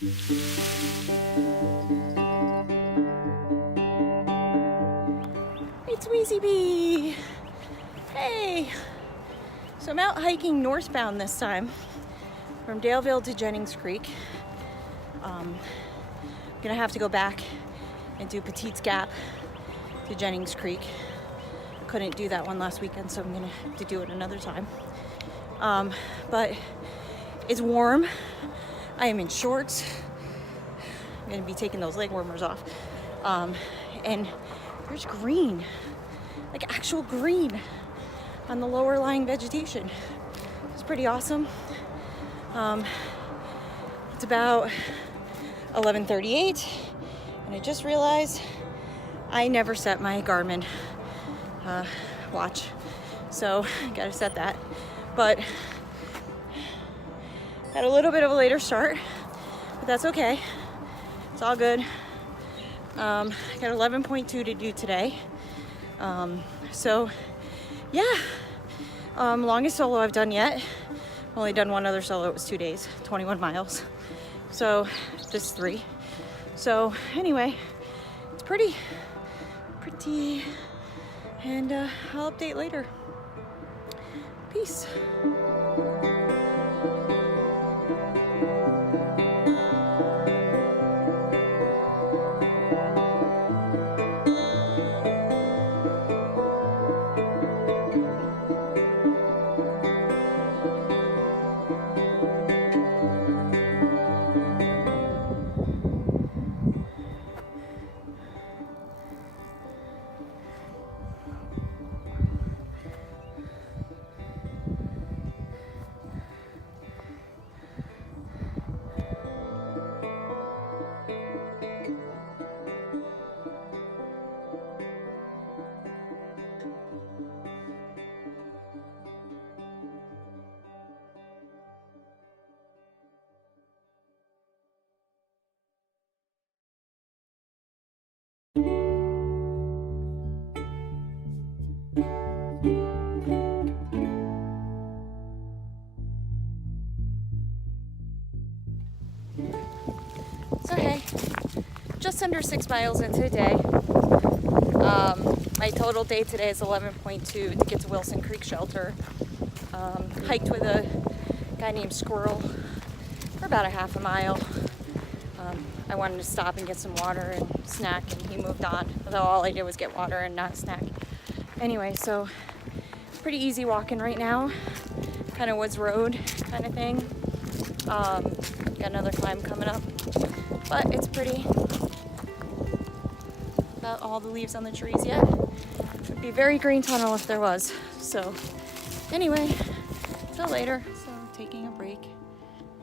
It's Wheezy Bee! Hey! So I'm out hiking northbound this time from Daleville to Jennings Creek. I'm gonna have to go back and do Petite's Gap to Jennings Creek. I couldn't do that one last weekend, so I'm gonna have to do it another time. But it's warm. I am in shorts. I'm gonna be taking those leg warmers off. And there's green, like actual green on the lower lying vegetation. It's pretty awesome. It's about 11:38, and I just realized I never set my Garmin watch, so I gotta set that. But had a little bit of a later start, but that's okay. It's all good. I got 11.2 to do today. So yeah, longest solo I've done yet. Only done one other solo. It was 2 days, 21 miles. So this is 3. So anyway, it's pretty, and I'll update later. Peace. So hey, just under 6 miles into the day. My total day today is 11.2 to get to Wilson Creek Shelter. Hiked with a guy named Squirrel for about a half a mile. I wanted to stop and get some water and snack, and he moved on, although all I did was get water and not snack. Anyway, so pretty easy walking right now, kind of woods road kind of thing. Got another climb coming up, but it's pretty. Not all the leaves on the trees yet. Would be very green tunnel if there was. So anyway, till later. So taking a break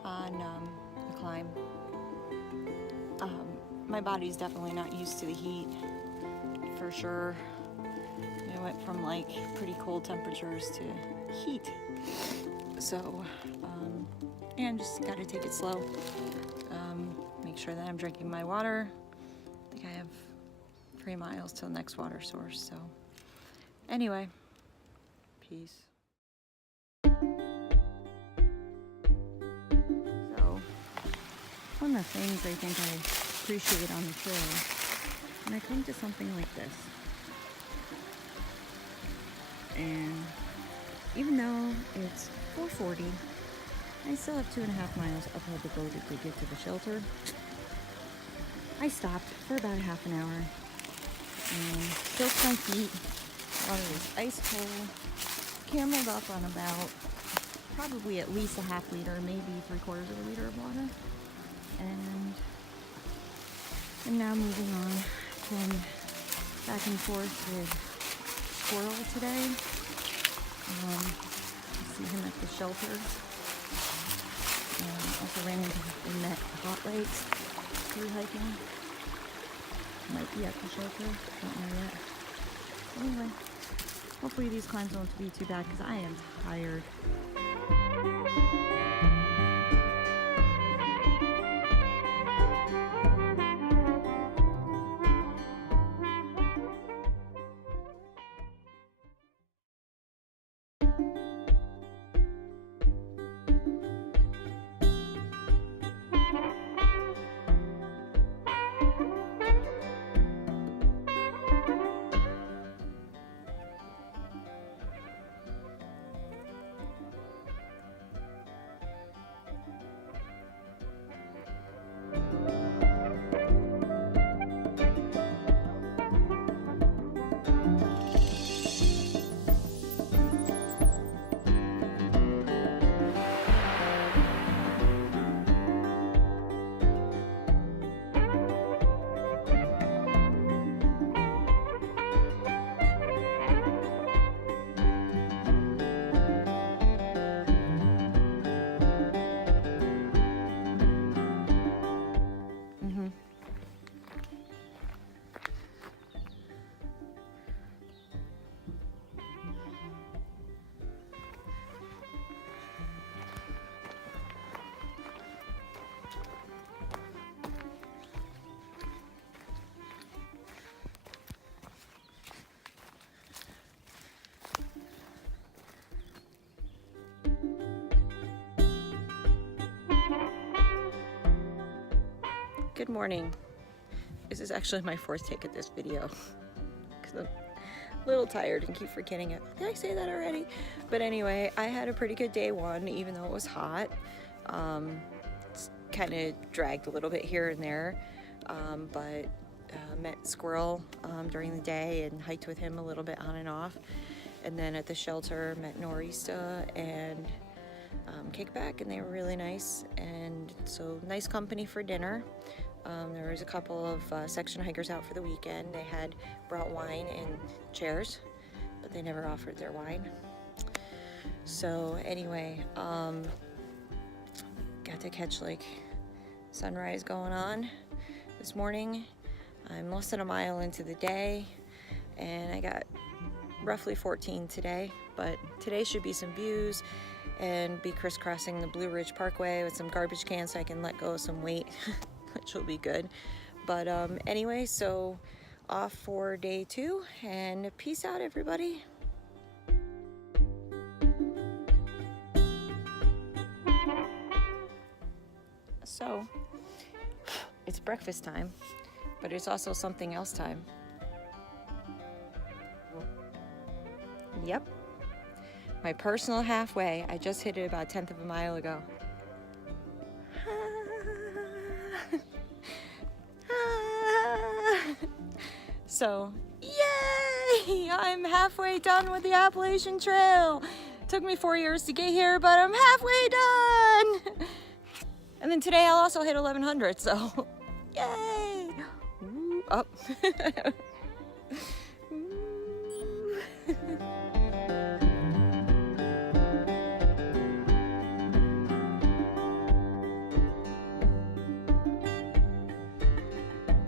on the climb. My body's definitely not used to the heat, for sure. I went from like pretty cold temperatures to heat. So, and just gotta take it slow. Make sure that I'm drinking my water. I think I have 3 miles till the next water source. So anyway, peace. So one of the things I think I appreciate on the trail, and I come to something like this, and even though it's 4:40, I still have 2.5 miles uphill to go to get to the shelter. I stopped for about a half an hour and soaked my feet. Water was ice cold, cameled up on about probably at least a half liter, maybe 3/4 of a liter of water, and I'm now moving on. Been back and forth with Squirrel today. See him at the shelter. Also ran into him at Hot Lakes through hiking. Might be at the shelter, don't know yet. Anyway, hopefully these climbs won't be too bad because I am tired. Good morning. This is actually my fourth take at this video because I'm a little tired and keep forgetting it. Did I say that already? But anyway, I had a pretty good day one, even though it was hot. It's kind of dragged a little bit here and there, but met Squirrel during the day and hiked with him a little bit on and off. And then at the shelter, met Norista and Kickback, and they were really nice. And so nice company for dinner. There was a couple of section hikers out for the weekend. They had brought wine and chairs, but they never offered their wine. So anyway, got to catch like sunrise going on this morning. I'm less than a mile into the day, and I got roughly 14 today, but today should be some views and be crisscrossing the Blue Ridge Parkway with some garbage cans so I can let go of some weight, which will be good. But anyway, so off for day 2, and peace out, everybody. So it's breakfast time, but it's also something else time. Yep, my personal halfway. I just hit it about 1/10 of a mile ago. So, yay! I'm halfway done with the Appalachian Trail. Took me 4 years to get here, but I'm halfway done. And then today I'll also hit 1100, so yay! Ooh, up.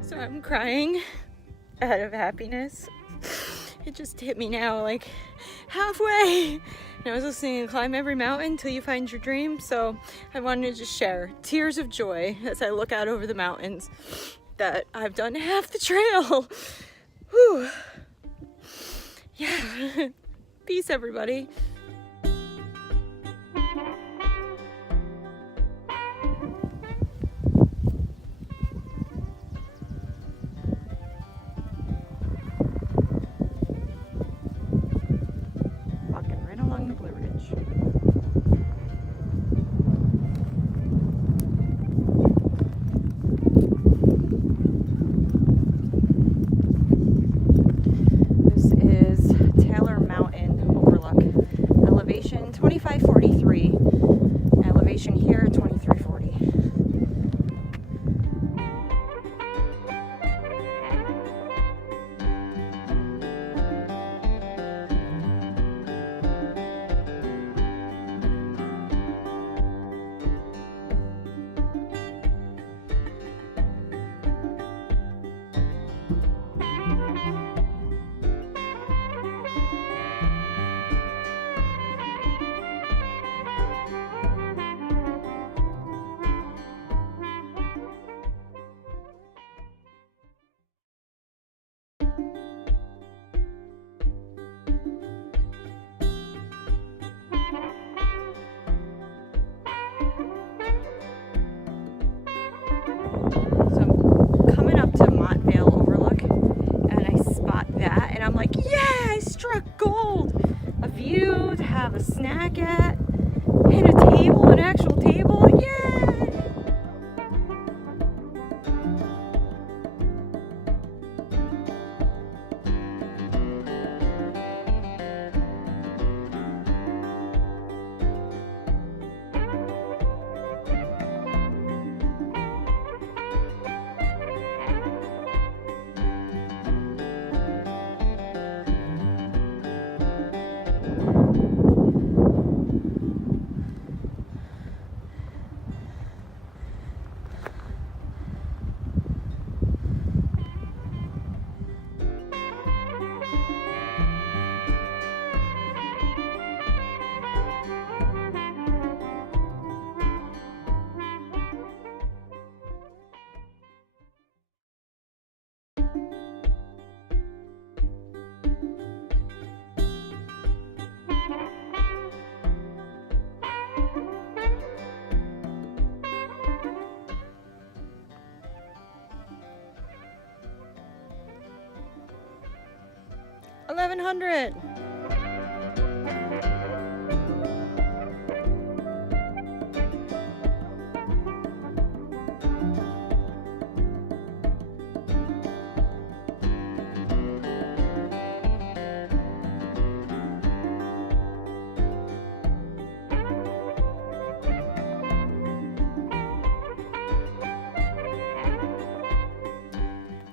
So I'm crying out of happiness. It just hit me now, like halfway. And I was listening to Climb Every Mountain Till You Find Your Dream, so I wanted to just share tears of joy as I look out over the mountains that I've done half the trail. Whew. Yeah. Peace, everybody. Walking right along the Blue Ridge. This is Taylor Mountain Overlook. Elevation 2543. Elevation here 2340. View to have a snack at, and a table, an actual table, yay! 700.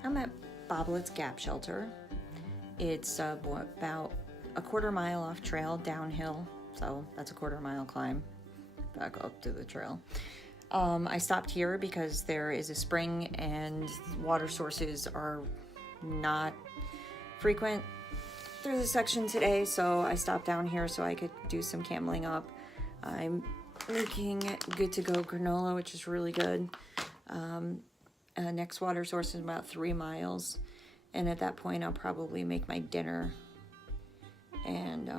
I'm at Boblett's Gap Shelter. It's about a quarter mile off trail downhill, so that's a quarter mile climb back up to the trail. I stopped here because there is a spring and water sources are not frequent through the section today, so I stopped down here so I could do some cameling up. I'm making good to go granola, which is really good. Next water source is about 3 miles, and at that point I'll probably make my dinner and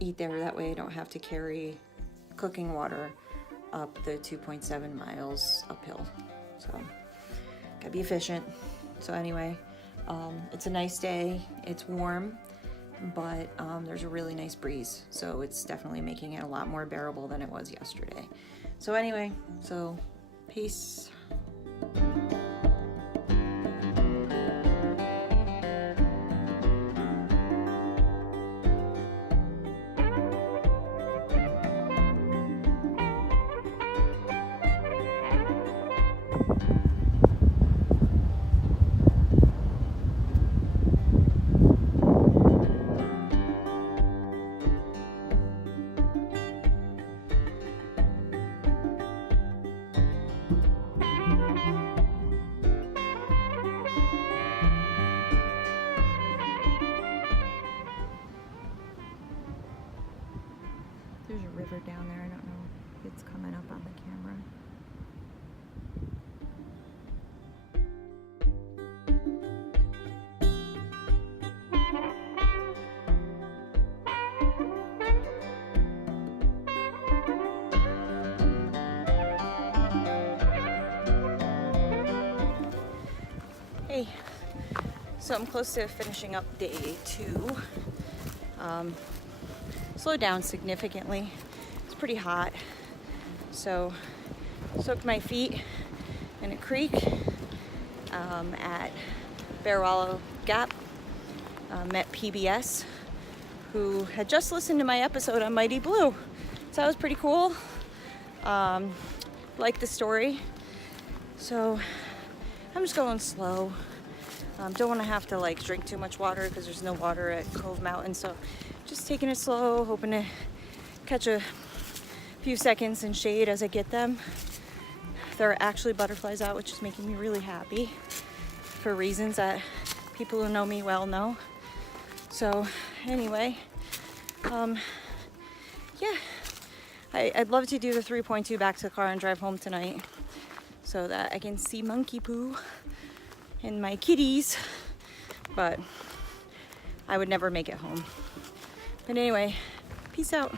eat there. That way I don't have to carry cooking water up the 2.7 miles uphill. So gotta be efficient. So anyway, it's a nice day. It's warm, but there's a really nice breeze, so it's definitely making it a lot more bearable than it was yesterday. So anyway, so peace. There's a river down there. I don't know if it's coming up on the camera. Hey, so I'm close to finishing up day 2. Slowed down significantly. It's pretty hot, so soaked my feet in a creek at Bear Gap. Met PBS, who had just listened to my episode on Mighty Blue, so that was pretty cool. Liked the story, so I'm just going slow. Don't want to have to like drink too much water because there's no water at Cove Mountain, so just taking it slow, hoping to catch a few seconds in shade as I get them. There are actually butterflies out, which is making me really happy for reasons that people who know me well know. So anyway, yeah, I'd love to do the 3.2 back to the car and drive home tonight so that I can see Monkey Poo and my kitties, but I would never make it home. But anyway, peace out.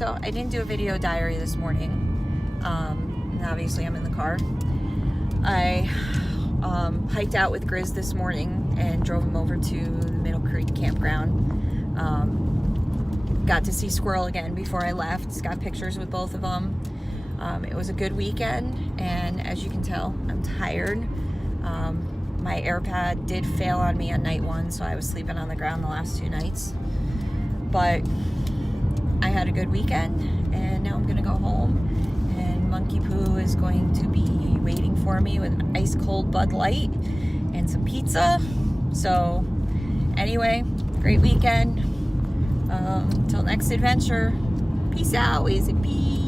So I didn't do a video diary this morning. And obviously I'm in the car. I hiked out with Grizz this morning and drove him over to the Middle Creek campground. Got to see Squirrel again before I left. Got pictures with both of them. It was a good weekend, and as you can tell, I'm tired. My AirPad did fail on me on night 1, so I was sleeping on the ground the last 2 nights. But I had a good weekend, and now I'm gonna go home, and Monkey Poo is going to be waiting for me with an ice cold Bud Light and some pizza. So anyway, great weekend. Till next adventure. Peace out, Easy Bee.